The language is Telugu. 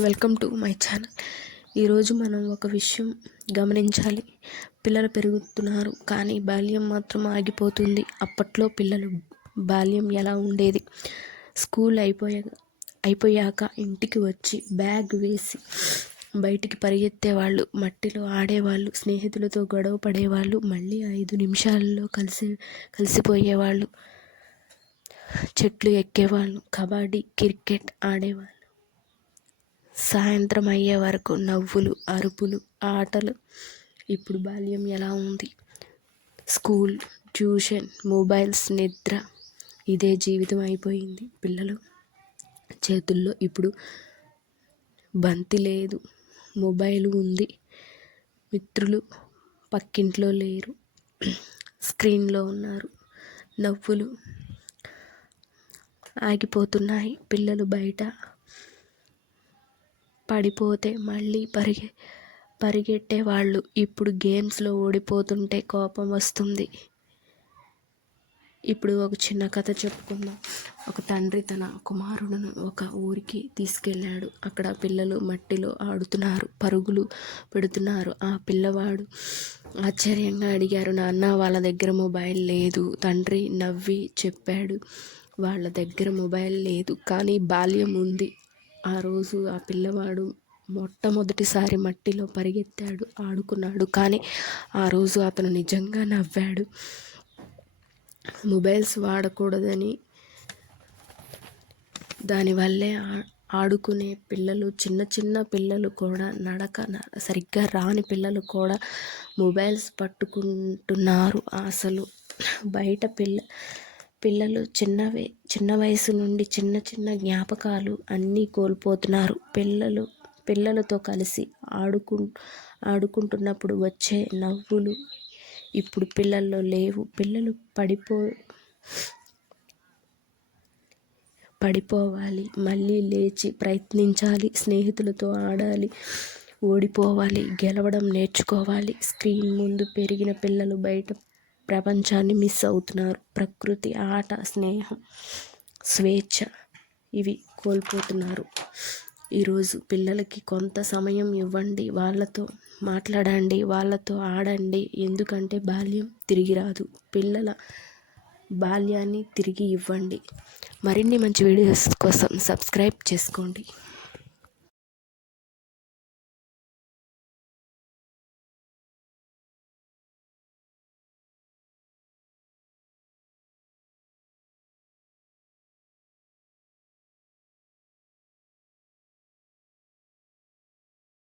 వెల్కమ్ టు మై ఛానల్ ఈరోజు మనం ఒక విషయం గమనించాలి. పిల్లలు పెరుగుతున్నారు కానీ బాల్యం మాత్రం ఆగిపోతుంది. అప్పట్లో పిల్లలు బాల్యం ఎలా ఉండేది? స్కూల్ అయిపోయా అయిపోయాక ఇంటికి వచ్చి బ్యాగ్ వేసి బయటికి పరిగెత్తేవాళ్ళు మట్టిలో ఆడేవాళ్ళు స్నేహితులతో గొడవ పడేవాళ్ళు మళ్ళీ ఐదు నిమిషాల్లో కలిసి కలిసిపోయేవాళ్ళు చెట్లు ఎక్కేవాళ్ళు కబడ్డీ క్రికెట్ ఆడేవాళ్ళు. సాయంత్రం అయ్యే వరకు నవ్వులు అరుపులు ఆటలు. ఇప్పుడు బాల్యం ఎలా ఉంది? స్కూల్ ట్యూషన్ మొబైల్స్ నిద్ర. ఇదే జీవితం అయిపోయింది పిల్లలు. చేతుల్లో ఇప్పుడు బంతి లేదు. మొబైల్ ఉంది. మిత్రులు పక్కింట్లో లేరు. స్క్రీన్లో ఉన్నారు. నవ్వులు ఆగిపోతున్నాయి. పిల్లలు బయట పడిపోతే మళ్ళీ పరిగె పరిగెట్టే వాళ్ళు ఇప్పుడు గేమ్స్లో ఓడిపోతుంటే కోపం వస్తుంది. ఇప్పుడు ఒక చిన్న కథ చెప్పుకుందాం. ఒక తండ్రి తన కుమారుడును ఒక ఊరికి తీసుకెళ్ళాడు. అక్కడ పిల్లలు మట్టిలో ఆడుతున్నారు పరుగులు పెడుతున్నారు. ఆ పిల్లవాడు ఆశ్చర్యంగా అడిగారు నాన్న వాళ్ళ దగ్గర మొబైల్ లేదు. తండ్రి నవ్వి చెప్పాడు వాళ్ళ దగ్గర మొబైల్ లేదు కానీ బాల్యం ఉంది. ఆ రోజు ఆ పిల్లవాడు మొట్టమొదటిసారి మట్టిలో పరిగెత్తాడు ఆడుకున్నాడు. కానీ ఆ రోజు అతను నిజంగా నవ్వాడు. మొబైల్స్ వాడకూడదని దానివల్లే ఆడుకునే పిల్లలు చిన్న చిన్న పిల్లలు కూడా నడక సరిగ్గా రాని పిల్లలు కూడా మొబైల్స్ పట్టుకుంటున్నారు. అసలు బయట పిల్ల పిల్లలు చిన్నవే చిన్న వయసు నుండి చిన్న చిన్న జ్ఞాపకాలు అన్నీ కోల్పోతున్నారు. పిల్లలు పిల్లలతో కలిసి ఆడుకు ఆడుకుంటున్నప్పుడు వచ్చే నవ్వులు ఇప్పుడు పిల్లల్లో లేవు. పిల్లలు పడిపో పడిపోవాలి. మళ్ళీ లేచి ప్రయత్నించాలి. స్నేహితులతో ఆడాలి. ఓడిపోవాలి. గెలవడం నేర్చుకోవాలి. స్క్రీన్ ముందు పెరిగిన పిల్లలు బయట ప్రపంచాన్ని మిస్ అవుతున్నారు. ప్రకృతి ఆట స్నేహం స్వేచ్ఛ ఇవి కోల్పోతున్నారు. ఈరోజు పిల్లలకి కొంత సమయం ఇవ్వండి. వాళ్ళతో మాట్లాడండి. వాళ్ళతో ఆడండి. ఎందుకంటే బాల్యం తిరిగి రాదు. పిల్లల బాల్యాన్ని తిరిగి ఇవ్వండి. మరిన్ని మంచి వీడియోస్ కోసం సబ్స్క్రైబ్ చేసుకోండి.